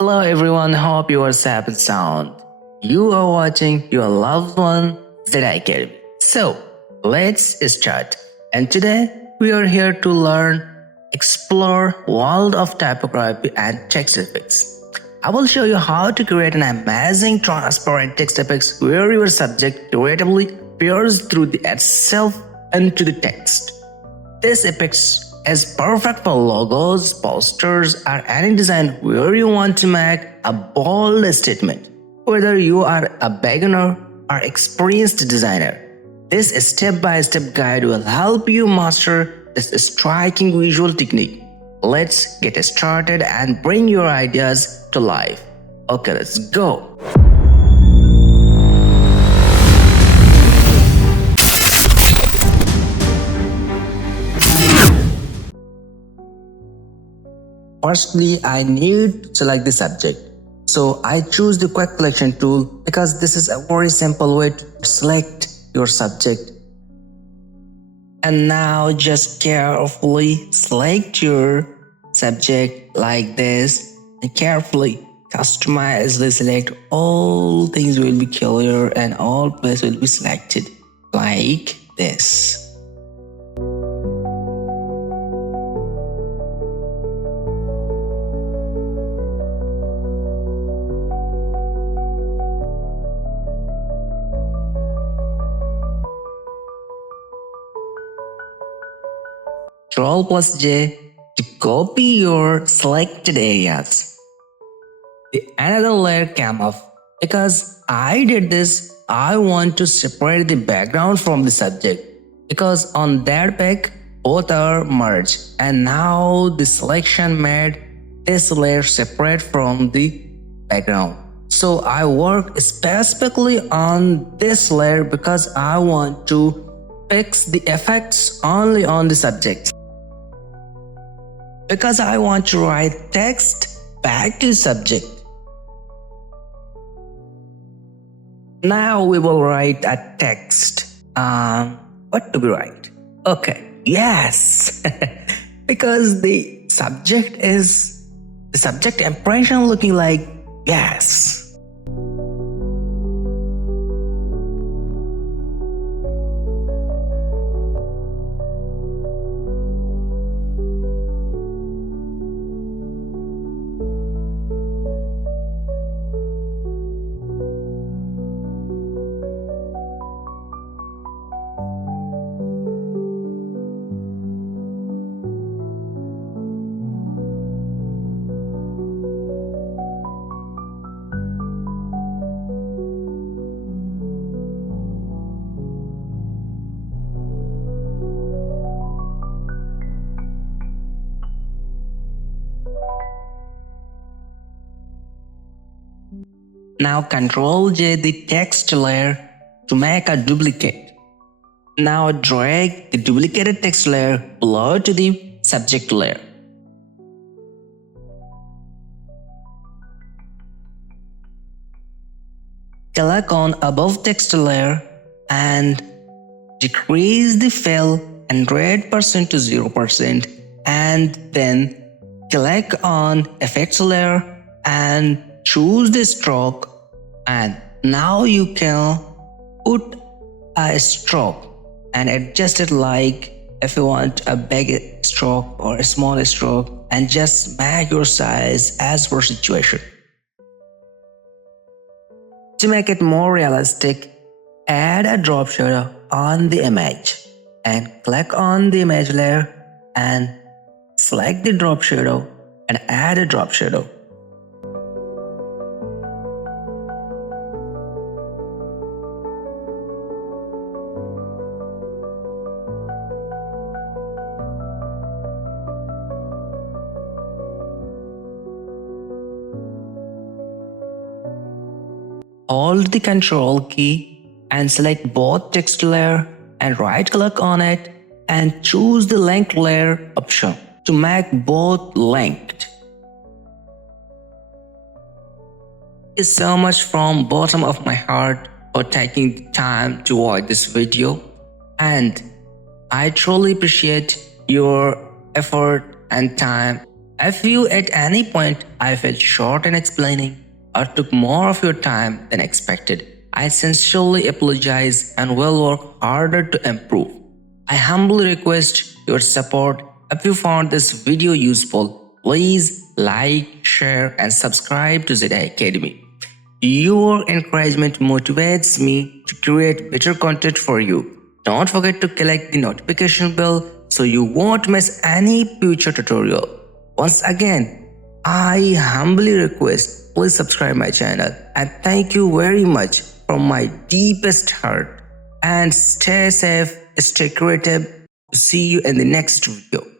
Hello everyone, hope you are safe and sound. You are watching your loved one Zed Academy. So, let's start. And today we are here to learn, explore world of typography and text effects. I will show you how to create an amazing transparent text effects where your subject creatively appears through the itself into the text. This effects is perfect for logos, posters, or any design where you want to make a bold statement. Whether you are a beginner or experienced designer, this step-by-step guide will help you master this striking visual technique. Let's get started and bring your ideas to life. Okay, let's go. Firstly, I need to select the subject. So I choose the quick selection tool because this is a very simple way to select your subject. And now just carefully select your subject like this and carefully customizely select. All things will be clear and all places will be selected like this. Ctrl+J to copy your selected areas. Another layer came off. Because I did this, I want to separate the background from the subject. Because on that back, both are merged. And now the selection made this layer separate from the background. So I work specifically on this layer because I want to fix the effects only on the subject. Because I want to write text back to the subject. Now we will write a text. What do we write? Okay, yes. Because the subject impression looking like yes. Now Ctrl+J the text layer to make a duplicate. Now drag the duplicated text layer below to the subject layer. Click on above text layer and decrease the fill 100% to 0% and then click on effects layer and choose the stroke, and now you can put a stroke and adjust it like if you want a big stroke or a small stroke, and just make your size as per situation. To make it more realistic, add a drop shadow on the image and click on the image layer and select the drop shadow and add a drop shadow. Hold the Ctrl key and select both text layer and right click on it and choose the length layer option to make both linked. Thank you so much from bottom of my heart for taking the time to watch this video, and I truly appreciate your effort and time If you at any point I felt short in explaining or took more of your time than expected, I sincerely apologize and will work harder to improve. I humbly request your support. If you found this video useful, please like, share, and subscribe to Zeta Academy. Your encouragement motivates me to create better content for you. Don't forget to click the notification bell so you won't miss any future tutorial. Once again, I humbly request please subscribe my channel and thank you very much from my deepest heart. And stay safe, stay creative. See you in the next video.